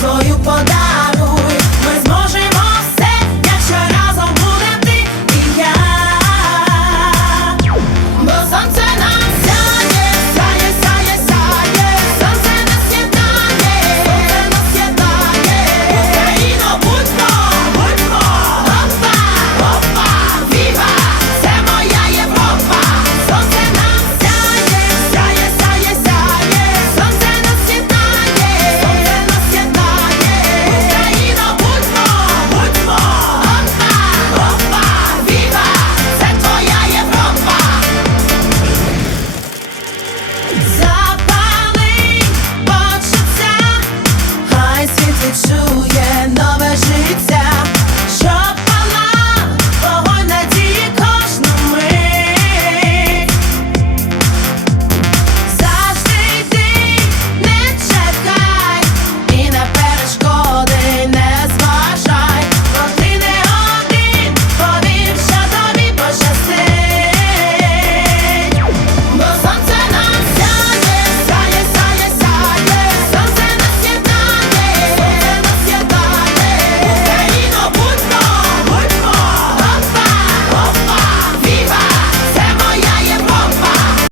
красою подай.